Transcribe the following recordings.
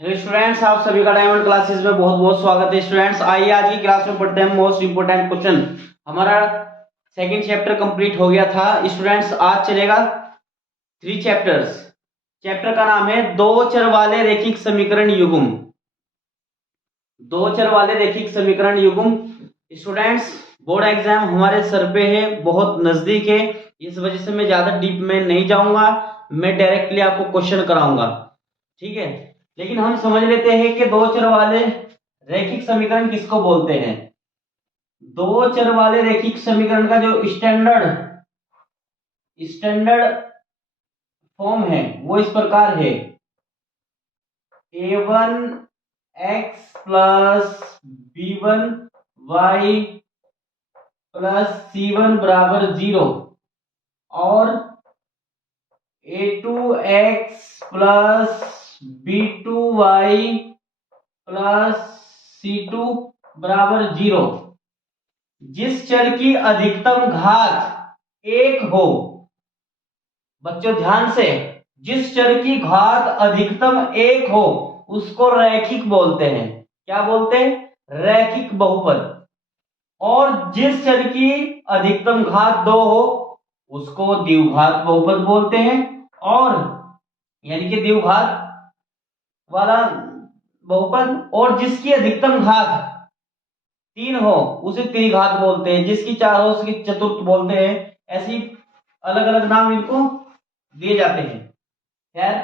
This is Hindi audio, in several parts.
हेलो स्टूडेंट्स, आप सभी का डायमंड क्लासेस में बहुत बहुत स्वागत है। स्टूडेंट्स, आइए आज की क्लास में पढ़ते हैं मोस्ट इंपोर्टेंट क्वेश्चन। हमारा सेकंड चैप्टर कंप्लीट हो गया था। स्टूडेंट्स, आज चलेगा 3 चैप्टर्स। चैप्टर का नाम है दो चर वाले रैखिक समीकरण युग्म। दो चर वाले रैखिक समीकरण युग्म। स्टूडेंट्स, बोर्ड एग्जाम हमारे सर पे है, बहुत नजदीक है, इस वजह से मैं ज्यादा डीप में नहीं जाऊंगा। मैं डायरेक्टली आपको क्वेश्चन कराऊंगा, ठीक है। लेकिन हम समझ लेते हैं कि दो चर वाले रैखिक समीकरण किसको बोलते हैं। दो चर वाले रैखिक समीकरण का जो स्टैंडर्ड स्टैंडर्ड फॉर्म है वो इस प्रकार है। a1 x plus b1 y plus c1 बराबर 0 और a2 x plus b2 y plus c2 बराबर 0। जिस चर की अधिकतम घात 1 हो, बच्चों ध्यान से, जिस चर की घात अधिकतम 1 हो उसको रैखिक बोलते हैं। क्या बोलते हैं? रैखिक बहुपद। और जिस चर की अधिकतम घात 2 हो उसको द्विघात बहुपद बोलते हैं। और यानी कि द्विघात वाला बहुपद। और जिसकी अधिकतम घात 3 हो उसे त्रिघात बोलते हैं, जिसकी 4 हो उसकी चतुर्थ बोलते हैं। ऐसी अलग अलग नाम इनको दिए जाते हैं। खैर,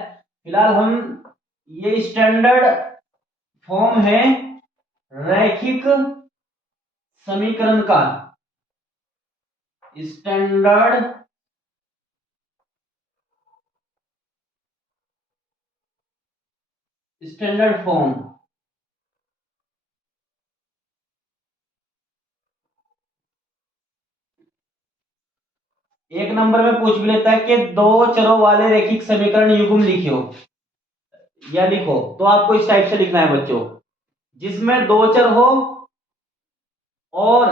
फिलहाल हम ये स्टैंडर्ड फॉर्म है रैखिक समीकरण का। Standard standard form. एक नंबर में पूछ भी लेता है कि दो चरों वाले रैखिक समीकरण युग्म लिखियो या लिखो, तो आपको इस टाइप से लिखना है बच्चों, जिसमें दो चर हो और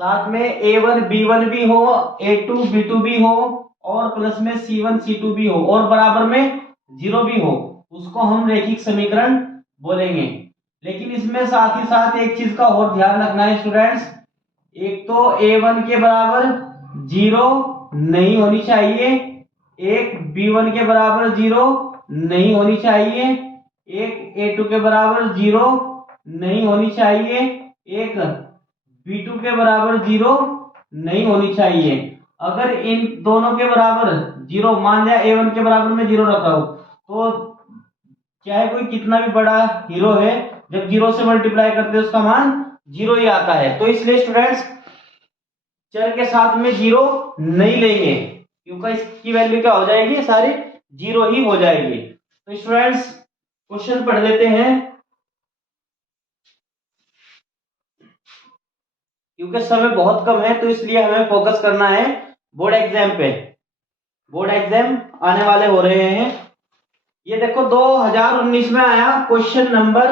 साथ में a1 b1 भी हो, a2 b2 भी हो और प्लस में c1 c2 भी हो और बराबर में 0 भी हो, उसको हम रैखिक समीकरण बोलेंगे। लेकिन इसमें साथ ही साथ एक चीज का और ध्यान रखना है स्टूडेंट्स। एक तो a1 के बराबर 0 नहीं होनी चाहिए, एक b1 के बराबर 0 नहीं होनी चाहिए, एक a2 के बराबर 0 नहीं होनी चाहिए, एक b2 के बराबर 0 नहीं होनी चाहिए। अगर इन दोनों के बराबर 0 मान लिया, a1 के बराबर में 0 रखा हो, तो चाहे कोई कितना भी बड़ा हीरो है, जब 0 से मल्टीप्लाई करते हैं उसका मान 0 ही आता है। तो इसलिए स्टूडेंट्स, चर के साथ में 0 नहीं लेंगे, क्योंकि इसकी वैल्यू क्या हो जाएगी, सारी 0 ही हो जाएगी। तो स्टूडेंट्स, क्वेश्चन पढ़ लेते हैं, क्योंकि समय बहुत कम है तो इसलिए हमें फोकस करना है बोर्ड एग्जाम पे। बोर्ड एग्जाम आने वाले हो रहे हैं। ये देखो 2019 में आया क्वेश्चन नंबर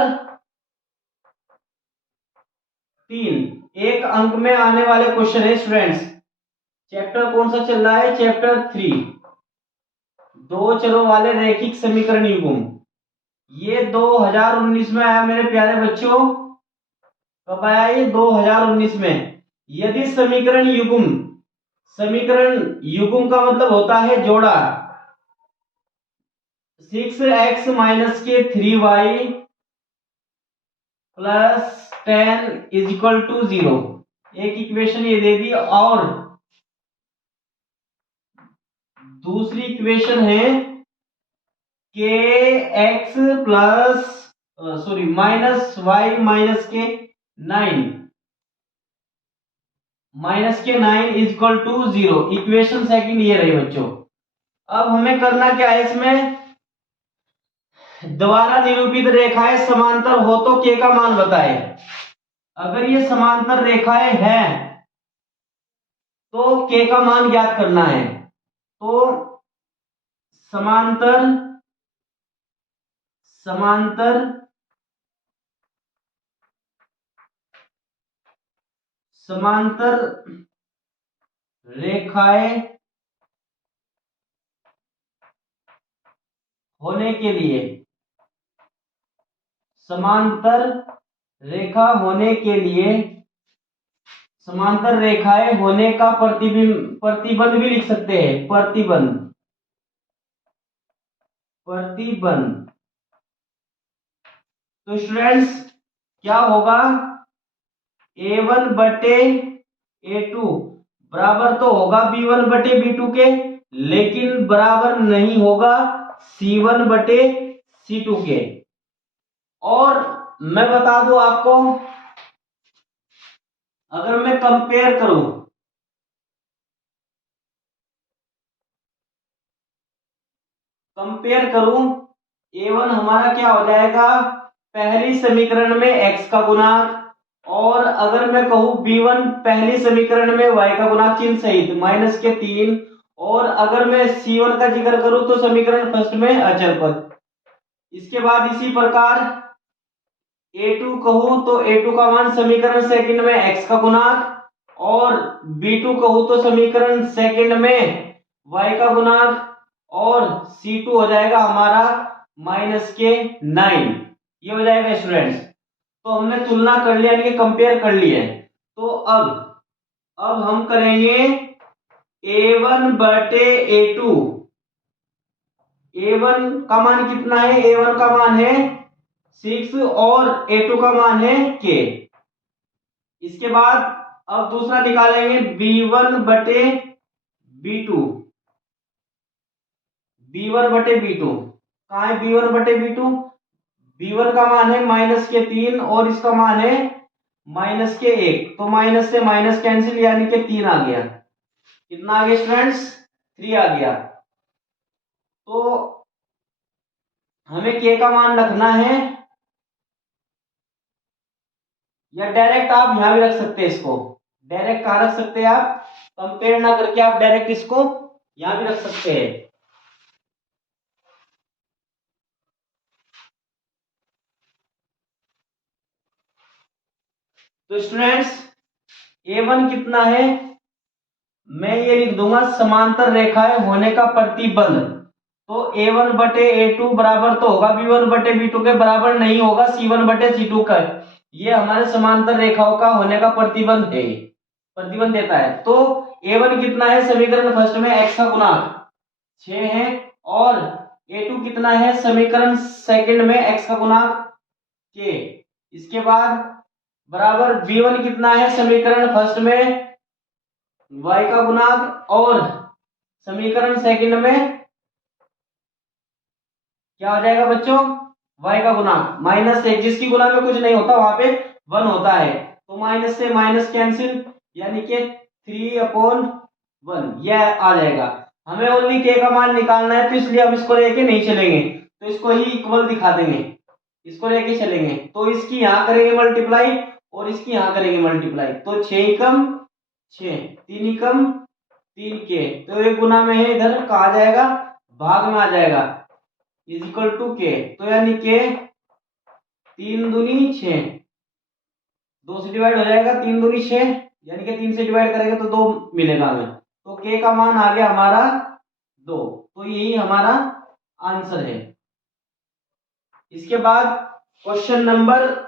3, एक अंक में आने वाले क्वेश्चन है स्टूडेंट्स। चैप्टर कौन सा चल रहा है? चैप्टर 3, दो चरों वाले रैखिक समीकरण युग्म। ये 2019 में आया मेरे प्यारे बच्चों। कब आया ये? 2019 में। यदि समीकरण युग्म का मतलब होता है जोड़ा। 6x माइनस के 3y plus 10 is equal to 0। एक इक्वेशन ये दे दी, और दूसरी इक्वेशन है k x plus sorry minus y minus k 9 is equal to 0। Equation second ये रही बच्चों। अब हमें करना क्या है इसमें? द्वारा निरूपित रेखाएं समांतर हो तो के का मान बताए। अगर ये समांतर रेखाएं हैं तो के का मान ज्ञात करना है। तो समांतर समांतर समांतर रेखाएं होने के लिए, समांतर रेखा होने के लिए, समांतर रेखाएं होने का प्रतिबंध भी लिख सकते हैं, प्रतिबंध, प्रतिबंध। तो स्टूडेंट्स क्या होगा, A1 बटे A2 बराबर तो होगा B1 बटे B2 के, लेकिन बराबर नहीं होगा C1 बटे C2 के। और मैं बता दूं आपको, अगर मैं कंपेयर करूं, A1 हमारा क्या हो जाएगा, पहली समीकरण में x का गुणांक, और अगर मैं कहूं B1 पहली समीकरण में y का गुणांक चिन्ह सहित -3, और अगर मैं C1 का जिक्र करूं तो समीकरण फर्स्ट में अचर पद। इसके बाद इसी प्रकार A2 कहूं तो A2 का मान समीकरण सेकंड में x का गुणांक, और B2 कहूं तो समीकरण सेकंड में y का गुणांक, और C2 हो जाएगा हमारा -9। ये हो जाएगा स्टूडेंट्स। तो हमने तुलना कर लिया, यानी कि कंपेयर कर लिया है। तो अब हम करेंगे A1 बटे A2। A1 का मान कितना है, A1 का मान है 6 और A2 का मान है K। इसके बाद अब दूसरा निकालेंगे B1 बटे B2। B1 बटे B2 कहाँ है, B1 बटे B2, B1 का मान है -3 और इसका मान है -1, तो माइनस से माइनस कैंसिल, यानी कि 3 आ गया। कितना आ गया स्टूडेंट्स, 3 आ गया। तो हमें K का मान रखना है, या डायरेक्ट आप यहां भी रख सकते हैं इसको, डायरेक्ट कहां रख सकते हैं आप, कंपेयर ना करके आप डायरेक्ट इसको यहां भी रख सकते हैं। तो स्टूडेंट्स A1 कितना है, मैं ये लिख दूंगा समांतर रेखाएं होने का प्रतिबंध। तो A1 बटे A2 बराबर तो होगा B1 बटे B2 के, बराबर नहीं होगा C1 बटे C2 का। ये हमारे समांतर रेखाओं का होने का प्रतिबंध है, प्रतिबंध देता है। तो A1 कितना है, समीकरण फर्स्ट में x का गुणांक 6 है, और A2 कितना है, समीकरण सेकंड में x का गुणांक k। इसके बाद बराबर B1 कितना है, समीकरण फर्स्ट में y का गुणांक, और समीकरण सेकंड में क्या हो जाएगा बच्चों, y का गुणांक -1, जिसकी गुणा में कुछ नहीं होता वहां पे 1 होता है, तो माइनस से माइनस कैंसिल, यानी कि 3/1 यह आ जाएगा। हमें ओनली k का मान निकालना है, तो इसलिए अब इसको लेके नहीं चलेंगे, तो इसको ही इक्वल दिखा देंगे, इसको लेके चलेंगे। तो इसकी यहां करेंगे मल्टीप्लाई, और इसकी यहां करेंगे मल्टीप्लाई, तो 6 एकम 6, 3 एकम 3 के, तो एक गुना में है, इधर कहा जाएगा, भाग में आ जाएगा, इज इक्वल टू के। तो यानी के 3 दूनी 6, 2 से डिवाइड हो जाएगा, 3 दूनी 6, यानी कि 3 से डिवाइड करेंगे तो 2 मिलेगा हमें। तो के का मान आ गया हमारा 2। तो यही हमारा आंसर है। इसके बाद क्वेश्चन नंबर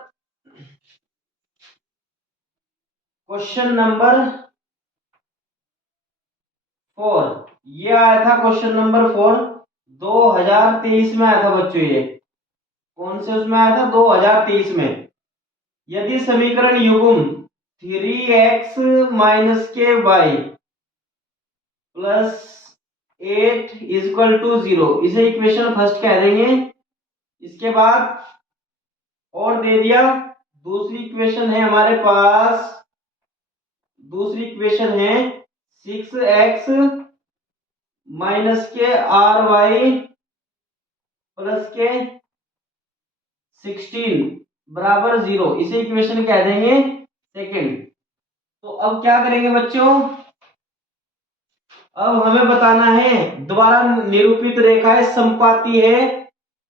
4, ये आया था क्वेश्चन नंबर 4, 2023 में आया था बच्चों। ये कौन से उसमें आया था, 2023 में। यदि समीकरण युग्म 3x माइनस के वाई प्लस 8 इजक्वल टू 0, इसे इक्वेशन फर्स्ट कह देंगे। इसके बाद और दे दिया, दूसरी इक्वेशन है हमारे पास, दूसरी इक्वेशन है 6x माइनस के आर वाई प्लस के 16 बराबर 0, इसे इक्वेशन कह देंगे सेकंड। तो अब क्या करेंगे बच्चों, अब हमें बताना है द्वारा निरूपित रेखाएं समपाती है,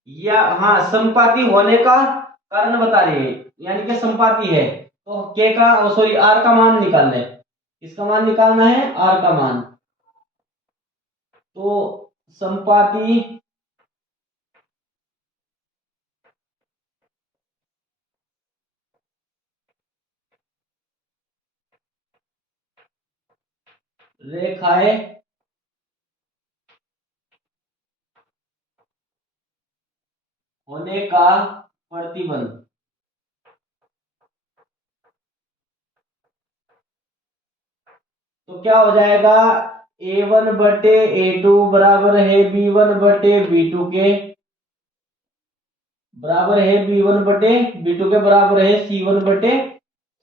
या हाँ समपाती होने का कारण बता रही है, यानी कि समपाती है। तो के का सॉरी आर का मान निकालना है, इसका मान निकालना है आर का मान। तो समपाती रेखाएं होने का प्रतिबंध। तो क्या हो जाएगा, A1 बटे A2 बराबर है B1 बटे B2 के, बराबर है B1 बटे B2 के, बराबर है C1 बटे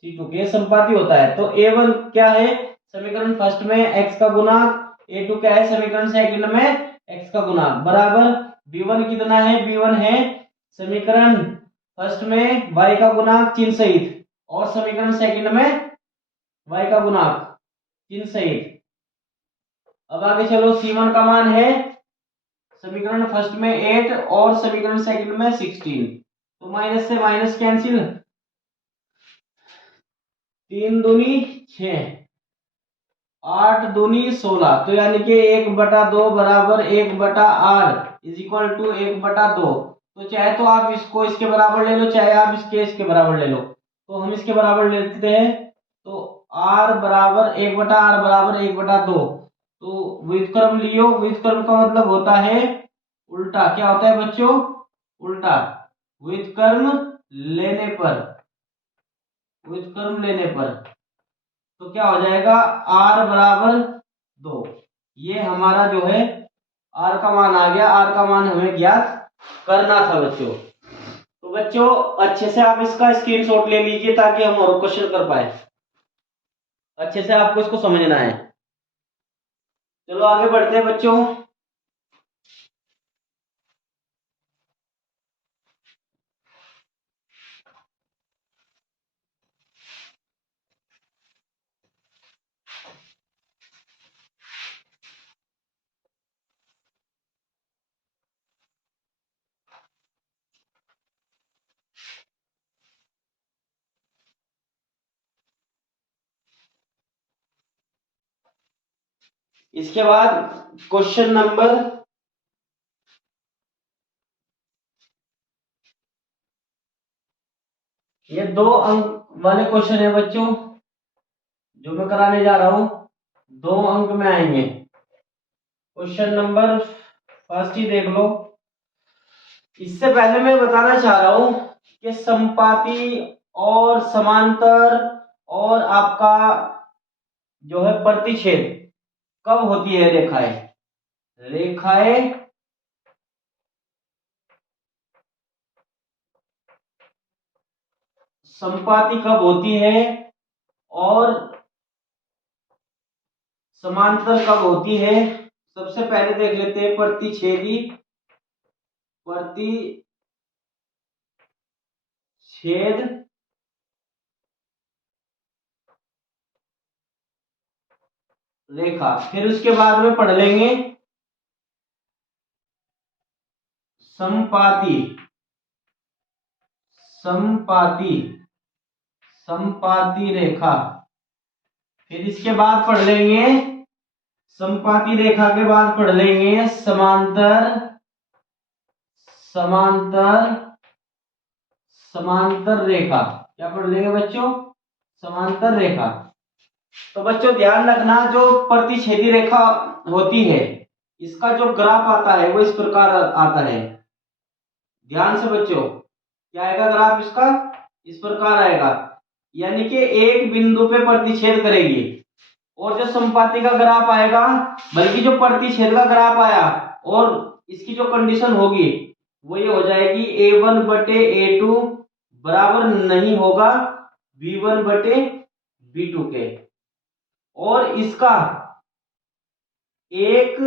C2 के, संपाती होता है। तो A1 क्या है समीकरण फर्स्ट में x का गुणाक, A2 क्या है समीकरण सेकंड में x का गुणाक, बराबर B1 कितना है, B1 है समीकरण फर्स्ट में y का गुणाक चिन्ह सहित, और समीकरण सेकंड में y का गुणाक चिन्ह सहित। अब आगे चलो, C1 का मान है समीकरण फर्स्ट में 8 और समीकरण सेकंड में 16, तो माइनस से माइनस कैंसिल, 3 दूनी 6, 8 दूनी 16, तो यानी कि 1/2 बराबर 1/r इज इक्वल टू 1/2। तो चाहे तो आप इसको इसके बराबर ले लो, चाहे आप इसके बराबर ले लो, तो हम इसके बराबर लेते हैं। तो r बराबर 1/r बराबर 1/2। तो व्युत्क्रम लियो, व्युत्क्रम का मतलब होता है उल्टा। क्या होता है बच्चों, उल्टा। व्युत्क्रम लेने पर, व्युत्क्रम लेने पर तो क्या हो जाएगा, r बराबर 2। ये हमारा जो है r का मान आ गया। r का मान हमें ज्ञात करना था बच्चों। तो बच्चों अच्छे से आप इसका स्क्रीनशॉट ले लीजिए ताकि हम और क्वेश्चन कर पाए। अच्छे से आपको इसको समझना है। चलो आगे बढ़ते हैं बच्चों। इसके बाद क्वेश्चन नंबर ये 2 अंक वाले क्वेश्चन है बच्चों जो मैं कराने जा रहा हूं, 2 अंक में आएंगे। क्वेश्चन नंबर फर्स्ट ही देख लो। इससे पहले मैं बताना चाह रहा हूं कि संपाती और समांतर और आपका जो है प्रतिच्छेद कब होती है रेखाएं। रेखाएं संपाती कब होती है और समांतर कब होती है। सबसे पहले देख लेते हैं प्रतिच्छेदी, प्रतिच्छेद रेखा। फिर उसके बाद में पढ़ लेंगे संपाती, संपाती, संपाती रेखा। फिर इसके बाद पढ़ लेंगे संपाती रेखा के बाद पढ़ लेंगे समांतर, समांतर, समांतर रेखा। क्या पढ़ लेंगे बच्चों, समांतर रेखा। तो बच्चों ध्यान रखना, जो प्रतिच्छेदी रेखा होती है इसका जो ग्राफ आता है वो इस प्रकार आता है। ध्यान से बच्चों, क्या आएगा ग्राफ इसका, इस प्रकार आएगा। यानी कि एक बिंदु पे प्रतिच्छेद करेगी। और जो संपाती का ग्राफ आएगा, बल्कि जो प्रतिच्छेद का ग्राफ आया और इसकी जो कंडीशन होगी वो ये हो जाएगी, A1 बटे A2 बराबर नहीं होगा B1 बटे B2 के। और इसका एक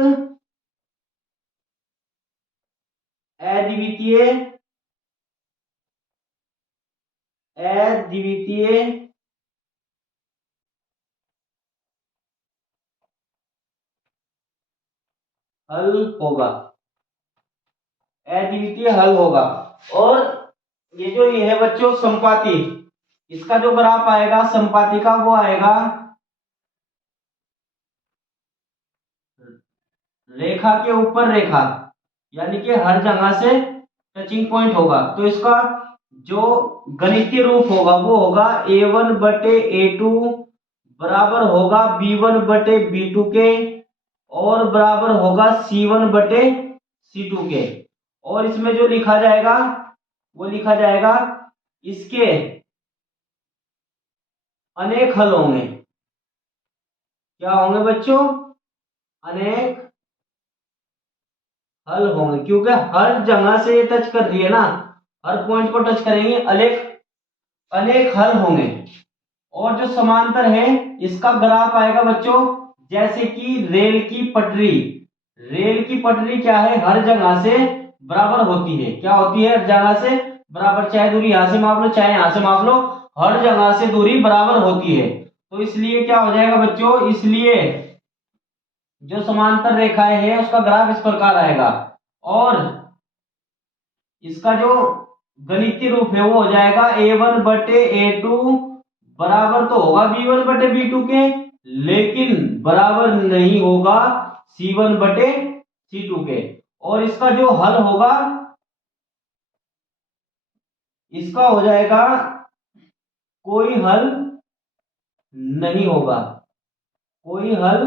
अद्वितीय, अद्वितीय हल होगा, अद्वितीय हल होगा। और ये है बच्चों संपाती, इसका जो ग्राफ आएगा संपाती का वो आएगा रेखा के ऊपर रेखा, यानी कि हर जगह से टचिंग पॉइंट होगा। तो इसका जो गणितीय रूप होगा वो होगा A1 बटे A2 बराबर होगा B1 बटे B2 के और बराबर होगा C1 बटे C2 के। और इसमें जो लिखा जाएगा वो लिखा जाएगा इसके अनेक हल होंगे। क्या होंगे बच्चों? अनेक हल होंगे, क्योंकि हर जगह से ये टच कर रही है ना, हर पॉइंट को टच करेंगे, अनेक अनेक हल होंगे। और जो समांतर है इसका ग्राफ आएगा बच्चों जैसे कि रेल की पटरी। रेल की पटरी क्या है? हर जगह से बराबर होती है। क्या होती है? हर जगह से बराबर, चाहे दूरी यहां से माप लो चाहे यहां से माप लो, हर जगह से दूरी बराबर होती है। तो इसलिए क्या हो जाएगा बच्चों, इसलिए जो समांतर रेखाएं है उसका ग्राफ इस प्रकार आएगा। और इसका जो गणितीय रूप है वो हो जाएगा A1 बटे A2 बराबर तो होगा B1 बटे B2 के, लेकिन बराबर नहीं होगा C1 बटे C2 के। और इसका जो हल होगा इसका हो जाएगा कोई हल नहीं होगा, कोई हल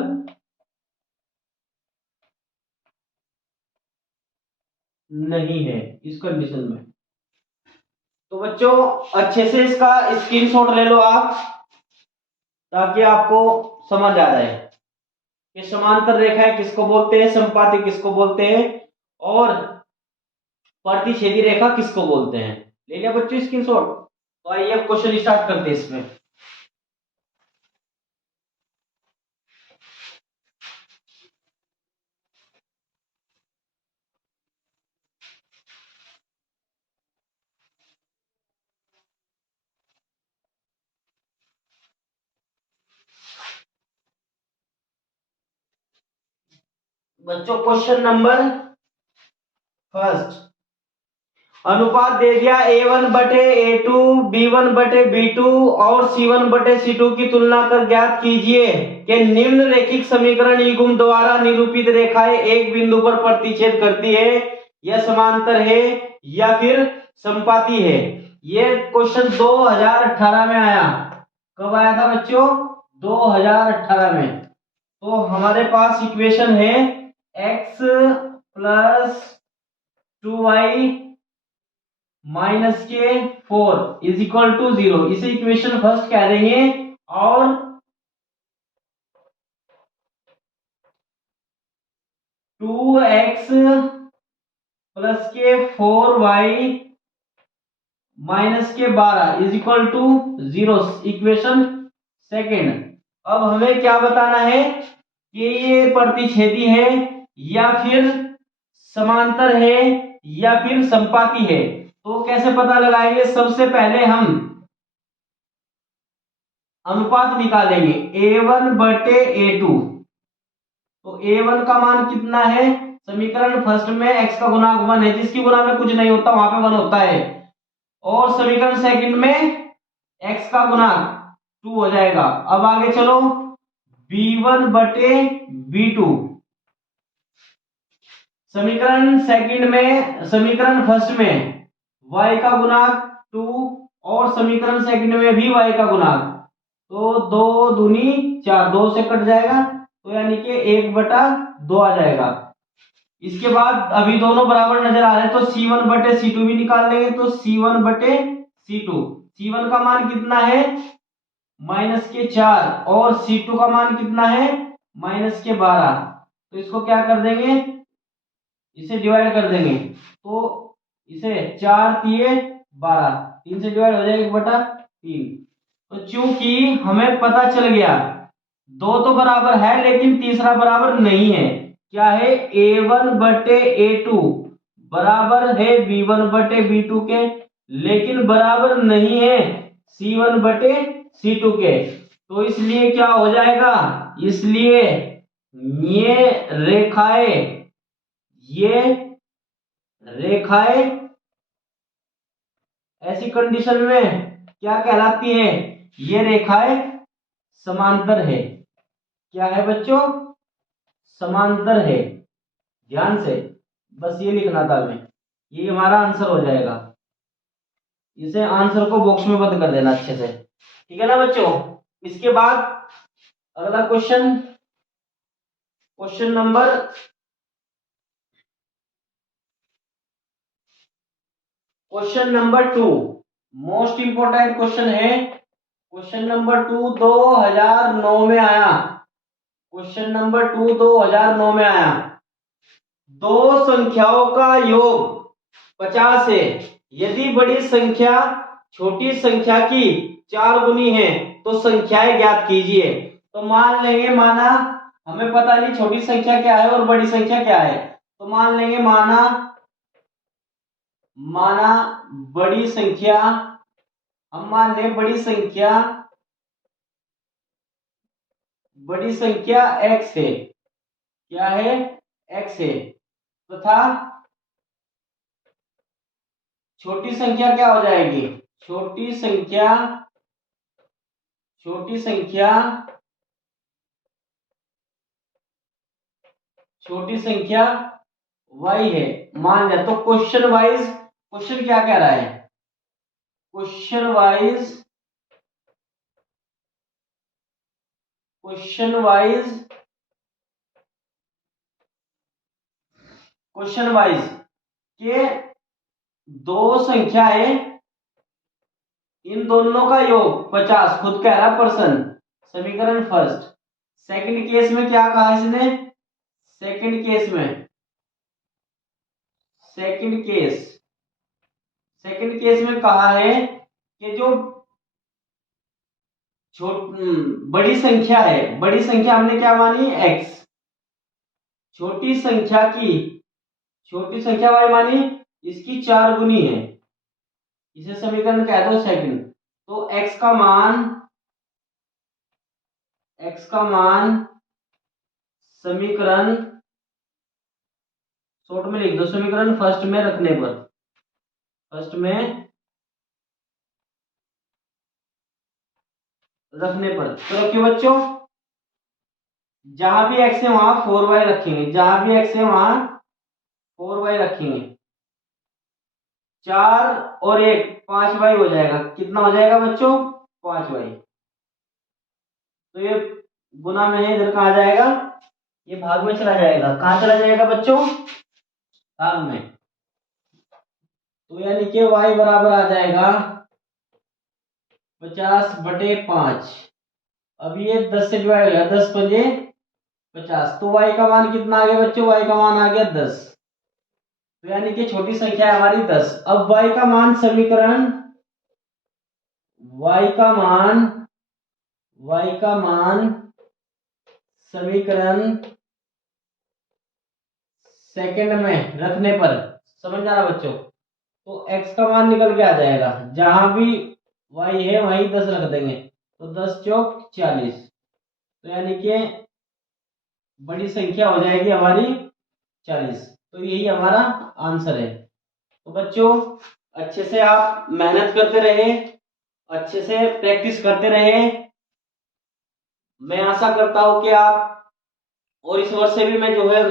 नहीं है इस कंडीशन में। तो बच्चों अच्छे से इसका स्क्रीनशॉट ले लो आप, ताकि आपको समझ आ जाए कि समांतर रेखाएं किसको बोलते हैं, समपाती किसको बोलते हैं, और प्रतिच्छेदी रेखा किसको बोलते हैं। ले लिया बच्चों स्क्रीनशॉट? तो आइए अब क्वेश्चन स्टार्ट करते हैं इसमें। बच्चों क्वेश्चन नंबर फर्स्ट, अनुपात दे दिया A1 बटे A2, B1 बटे B2 और C1 बटे C2 की तुलना कर ज्ञात कीजिए कि निम्न रेखिक समीकरण युग्म द्वारा निरूपित रेखाएं एक बिंदु पर प्रतिच्छेद करती है, यह समांतर है या फिर समपाती है। ये क्वेश्चन 2018 में आया। कब आया था बच्चों? 2018 में। तो हमारे पास इक्वेशन है x प्लस 2y माइनस के 4 इज इक्वल टू 0, इसे इक्वेशन फर्स्ट कह देंगे। और 2x प्लस के 4y minus k 12 is equal to 0, equation second. अब हमें क्या बताना है कि ये प्रतिच्छेदी है या फिर समांतर है या फिर समपाती है। तो कैसे पता लगाएंगे? सबसे पहले हम अनुपात निकालेंगे A1 बटे A2। तो A1 का मान कितना है? समीकरण फर्स्ट में x का गुणांक 1 है, जिसकी गुणा में कुछ नहीं होता वहां पे 1 होता है। और समीकरण सेकंड में x का गुणांक 2 हो जाएगा। अब आगे चलो, B1 बटे B2। समीकरण सेकंड में, समीकरण फर्स्ट में y का गुणांक 2 और समीकरण सेकंड में भी y का गुणांक, तो 2 दूनी 4, 2 से कट जाएगा, तो यानी कि 1/2 आ जाएगा। इसके बाद अभी दोनों बराबर नजर आ रहे हैं, तो C1 बटे C2 भी निकाल लेंगे। तो C1 बटे C2, C1 का मान कितना है? -4, और C2 का मान कितना है? -12। तो इसको क्या कर देंगे? इसे डिवाइड कर देंगे। तो इसे 4 तिये 12, 3 से डिवाइड हो जाएगा 1/3। तो चूंकि हमें पता चल गया दो तो बराबर है लेकिन तीसरा बराबर नहीं है। क्या है? A1 बटे A2 बराबर है B1 बटे B2 के, लेकिन बराबर नहीं है C1 बटे C2 के। तो इसलिए क्या हो जाएगा? इसलिए ये रेखाएं ये रेखाएं ऐसी कंडीशन में क्या कहलाती है? ये रेखाएं समांतर है। क्या है बच्चों? समांतर है। ध्यान से बस ये लिखना था हमें, ये हमारा आंसर हो जाएगा। इसे आंसर को बॉक्स में बंद कर देना अच्छे से, ठीक है ना बच्चों। इसके बाद अगला question, question number 2, most important question है। क्वेश्चन नंबर 2 2009 में आया। क्वेश्चन नंबर 2 2009 में आया। दो संख्याओं का योग 50 है। यदि बड़ी संख्या छोटी संख्या की 4 गुनी है तो संख्याएं ज्ञात कीजिए। तो मान लेंगे, माना हमें पता नहीं छोटी संख्या क्या है और बड़ी संख्या क्या है, तो मान लेंगे माना बड़ी संख्या, हम मान लें बड़ी संख्या x है। क्या है? x है। तथा छोटी संख्या क्या हो जाएगी? छोटी संख्या y है, मान लिया। तो क्वेश्चन क्या कह रहा है? क्वेश्चन वाइज के दो संख्या है, इन दोनों का योग 50, खुद कह रहा पर्सन, समीकरण फर्स्ट। सेकंड केस में क्या कहा इसने? सेकंड केस में कहा है कि जो बड़ी संख्या है, बड़ी संख्या हमने क्या मानी? x। छोटी संख्या y मानी, इसकी 4 गुनी है, इसे समीकरण कह दो सेकंड। तो x का मान समीकरण शॉर्ट में लिख दो, समीकरण फर्स्ट में रखने पर, तो रखिए बच्चों, जहां भी x है वहां 4y रखेंगे, 4 और 1 5y हो जाएगा। कितना हो जाएगा बच्चों? 5y। तो ये गुना में है, इधर कहा जाएगा? ये भाग में चला जाएगा। कहां चला जाएगा बच्चों? भाग में। तो यानी कि y बराबर आ जाएगा 50/5। अब ये 10 से डिवाइड हो गया, 10 पंजे 50। तो y का मान कितना आ गया बच्चों? y का मान आ गया 10। तो यानी कि छोटी संख्या है हमारी 10। अब y का मान समीकरण सेकंड में रखने पर, समझ आ रहा बच्चों? तो x का मान निकल के आ जाएगा, जहां भी y है वहीं 10 रख देंगे, तो 10 चौक 40। तो यानी कि बड़ी संख्या हो जाएगी हमारी 40। तो यही हमारा आंसर है। तो बच्चों अच्छे से आप मेहनत करते रहे, अच्छे से प्रैक्टिस करते रहे। मैं आशा करता हूं कि आप, और इस वर्ष से भी मैं जो है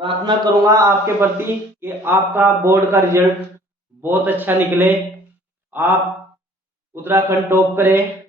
प्रार्थना करूंगा आपके प्रति कि आपका बोर्ड का रिजल्ट बहुत अच्छा निकले, आप उत्तराखंड टॉप करें।